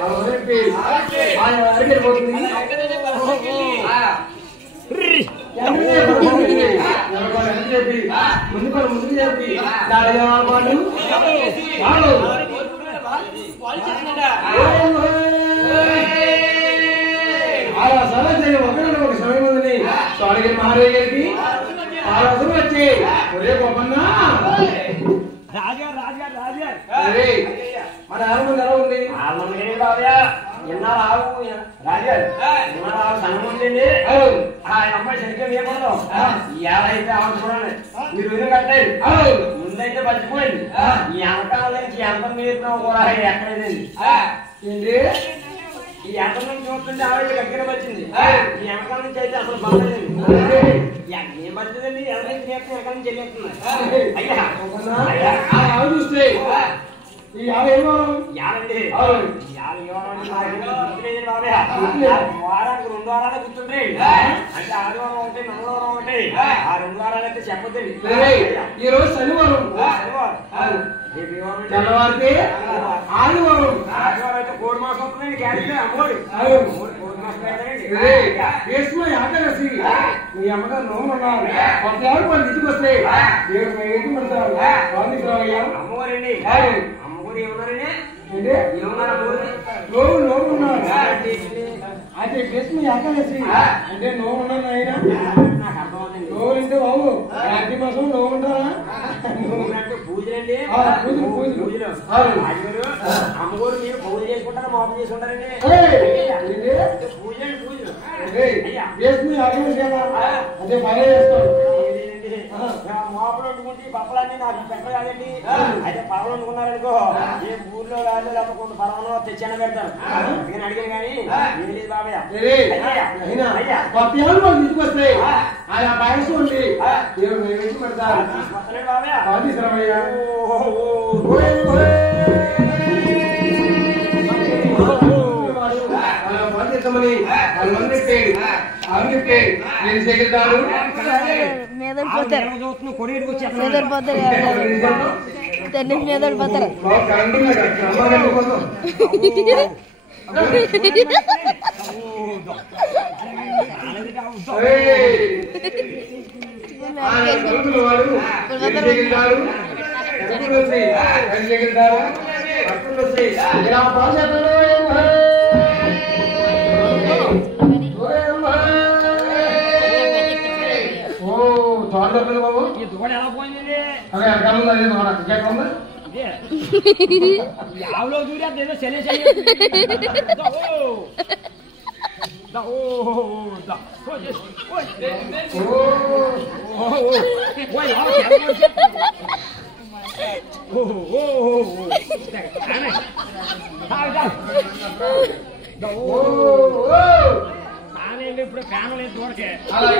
ముందు చెప్పి ఒక సమయం ఉందని స్వామి మహారాజు గారికి ఆలోచన వచ్చి ఒరే గొప్పన్నా మన ఆనందం ఎలా ఉంది? సంగముందండి ఆయన అమ్మాయి సరిగ్గా వేయకూడదు ఎలా అయితే ఆమె చూడండి మీరు రోజులు కట్టారు ముందైతే మర్చిపోయింది ఈ అంకాల నుంచి ఎంత మీరు కూడా ఎక్కడైందండి ఏంటి ఈ ఎంతం నుంచి చూస్తుంటే ఆవిడ దగ్గర వచ్చింది ఈ వెనకాల నుంచి అయితే అసలు బాగలేదు ఏం పడుతుందండి ఎక్కడ నుంచి ఎక్కడ నుంచి వెళ్ళేస్తుంది అయ్యా చూస్తే ఈ వారానికి 2 వారాలు కూర్చుంటాయి అంటే ఆదివారం ఒకటి మంగళవారం ఒకటి ఆ 2 వారాలు అయితే చెప్పొద్దండి ఈ రోజు శనివారం తెల్లవారితే ఆదివారం అయితే 3 మాసం వస్తుంది క్యారెక్టర్ అమ్మోడు 3 మాసం ఏకాదశి మీ అమ్మగారు నోము ఉన్నారు కొత్త వాళ్ళు ఇంటికి వస్తే ఇంటికి పడతారు అమ్మవారండి అమ్మగారు ఏమన్నారండి నోము ఉన్నారు అయితే కృష్ణ ఏకాదశి అంటే నోము ఉన్నాను ఆయన నోవు అంటే బాబు కార్తీక మాసం నోవు ఉంటారా పూజలండి పూజలు అమ్మగారు మీరు పూజ చేసుకుంటారా మాపు చేసుకుంటారండి పూజలండి పూజలు అదే పని చేస్తాడు మాపులు వండుకుంటే పప్పలన్నీ నాకు పెట్టలేదండి అయితే పడవలు వండుకున్నారనుకో ఏ ఊర్లో కాదు లేకపోతే కొంత పడవలో తెచ్చాన పెడతారు నేను అడిగాను కానీ లేదు బాబయ్య ఇంటికి వస్తే ఆయన వయసు ఉంది పెడతారు బాబయ్య బాబు ఈ దూడ ఎలా పోయింది ఆవులో దూరేదో శని శని ఇప్పుడు ఫ్యాన్ లేదు దూడకే అలా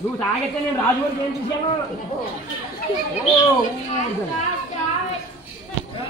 నువ్వు తాగితే నేను రాజువారికి ఏం చేశాను